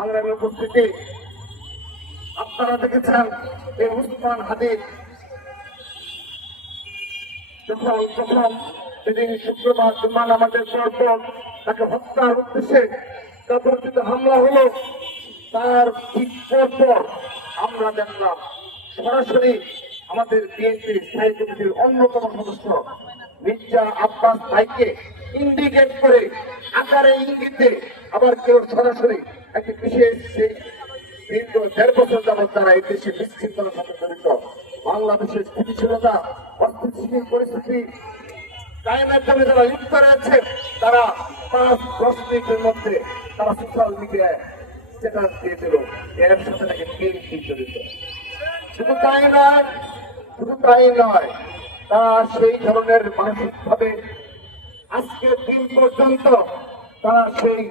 সংগ্রামের উপস্থিতি, আপনারা দেখেছেন এই উসমান হাদির যখন প্রথম সেদিন শুক্রবার জুম্মা নামাজের পর তাকে হত্যার উদ্দেশ্যে কাপুরচিত হামলা হলো, তার ঠিক পর আমরা দেখলাম সরাসরি আমাদের বিএনপির স্থায়ী কমিটির অন্যতম সদস্য মির্জা আব্বাস ভাইকে ইন্ডিকেট করে আকারে ইঙ্গিতে আবার কেউ সরাসরি একটি বিশেষ সেই দীর্ঘ ১.৫ বছর যাবৎ তারা এই দেশে বিশৃঙ্খলার সাথে জড়িত, বাংলাদেশের স্থিতিশীলতা অস্থিতিশীল পরিস্থিতি কায়েমের জন্য যারা লিপ্ত রয়েছে তারা ৫-১০ মিনিটের মধ্যে তারা সোশ্যাল মিডিয়ায় স্ট্যাটাস দিয়েছিল এর সাথে নাকি বিএনপি জড়িত। শুধু তাই নয়, তারা সেই ধরনের মানসিকভাবে আজকের দিন পর্যন্ত তারা সেই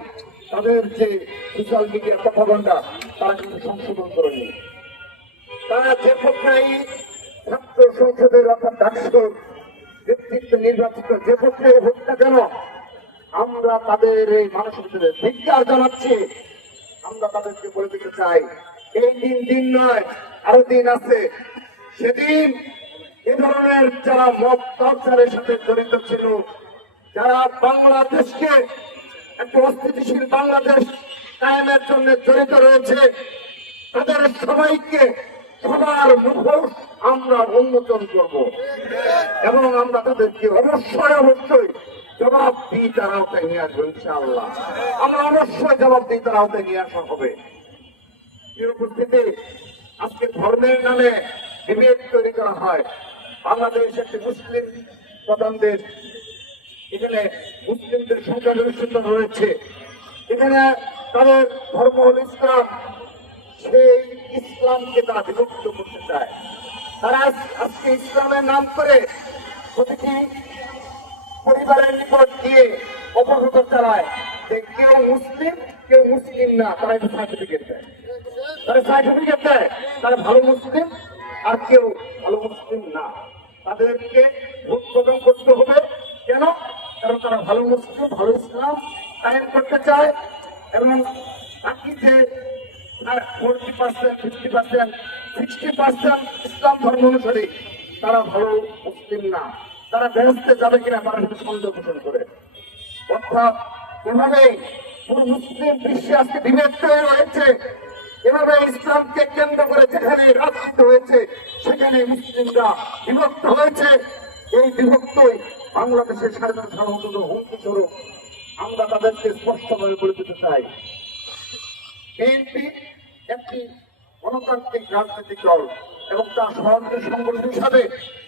তাদের যে সোশ্যাল মিডিয়া প্রপাগান্ডা তারা কিন্তু সংশোধন করেনি। তারা যে প্রক্রিয়ায় ছাত্র সংসদের অর্থাৎ ডাকসুর নেতৃত্বে নির্বাচিত যে প্রক্রিয়ায় হোক না কেন, আমরা তাদের এই মানসিকতাদের ধিক্কার জানাচ্ছি। আমরা তাদেরকে বলে দিতে চাই, এই দিন নয়, আরো দিন আছে। সেদিন এ ধরনের যারা মব কালচারের সাথে জড়িত ছিল, যারা বাংলাদেশকে একটা অস্থিতিশীল বাংলাদেশ কায়েমের জন্য জড়িত রয়েছে, তাদের সবাইকে সবার মুখোশ আমরা উন্মোচন করব এবং আমরা তাদেরকে অবশ্যই জবাবদিহি তার আওতায় নিয়ে আসবো। ইনশাআল্লাহ আমরা অবশ্যই জবাবদিহি তার আওতায় নিয়ে আসা হবে। উপস্থিতি, আজকে ধর্মের নামে বিভেদ তৈরি করা হয়। বাংলাদেশ একটি মুসলিম প্রধান দেশ, এখানে মুসলিমদের সংখ্যাগরিষ্ঠতা রয়েছে, এখানে তাদের ধর্ম হল ইসলাম। সেই ইসলামকে তারা বিভক্ত করতে চায়। তারা আজকে ইসলামের নাম করে প্রতিটি পরিবারের নিকট গিয়ে অপপ্রচার চালায় যে কেউ মুসলিম না, তারা একটা সার্টিফিকেট দেয়, তারা ভালো মুসলিম আর কেউ ভালো মুসলিম না। তাদেরকে ভোট প্রদান করতে হবে। কেন? কারণ তারা ভালো মুসলিম, ভালো ইসলাম কায়েম করতে চায় এবং বাকি যে 40%, 50%, 60% ইসলাম ধর্ম অনুসারী তারা ভালো মুসলিম না, তারা বেহেশতে যাবে কিনা তারা কিন্তু সন্দেহ পোষণ করে। অর্থাৎ এভাবেই পুরো মুসলিম বিশ্বে আজকে বিভেদ তৈরি হয়েছে। এভাবে ইসলামকে কেন্দ্র করে যেখানে রাজনীতি হয়েছে সেখানে মুসলিমরা বিভক্ত হয়েছে। এই বিভক্তই বাংলাদেশের স্বাধীনতা সার্বভৌমত্ব হুমকি স্বরূপ। আমরা তাদেরকে স্পষ্টভাবে বলে দিতে চাই, বিএনপি একটি গণতান্ত্রিক রাজনৈতিক দল এবং তার সহযোগী সংগঠন হিসাবে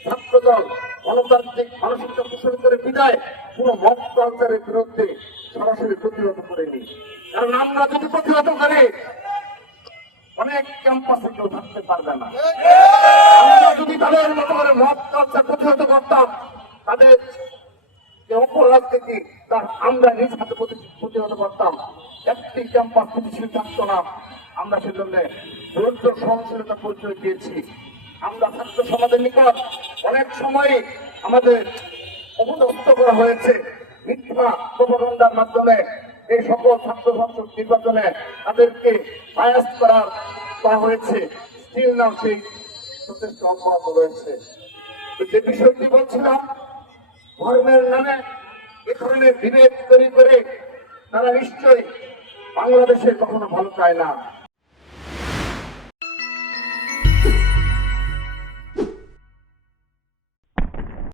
ছাত্র দল গণতান্ত্রিক মানসিকতা পোষণ করে বিদায় পুরো মব কালচারের বিরুদ্ধে সরাসরি প্রতিহত করেনি। কারণ আমরা যদি প্রতিহত করি অনেক ক্যাম্পাসে কেউ থাকতে পারবে না। আমরা যদি তাদের মতো করে মব কালচার প্রতিহত করতাম, তাদের যে অপরাজনীতি তার আমরা নিজ হাতে প্রতিহত করতাম, একটি ক্যাম্পাস স্থিতিশীল থাকতো না। আমরা সেজন্য বৌদ্ধ সহনশীলতা পরিচয় দিয়েছি। আমরা ছাত্র সমাজের নিকট অনেক সময় আমাদের অপদস্থ করা হয়েছে মিথ্যা প্রবন্ধের মাধ্যমে। এই সকল ছাত্র সংসদ নির্বাচনে তাদেরকে বায়াস করা হয়েছে, স্টিল নাও সেই প্রচেষ্টা অব্যাহত রয়েছে। যে বিষয়টি বলছিলাম, ধর্মের নামে এ ধরনের বিভেদ তৈরি করে তারা নিশ্চয়ই বাংলাদেশে কখনো ভালো চায় না।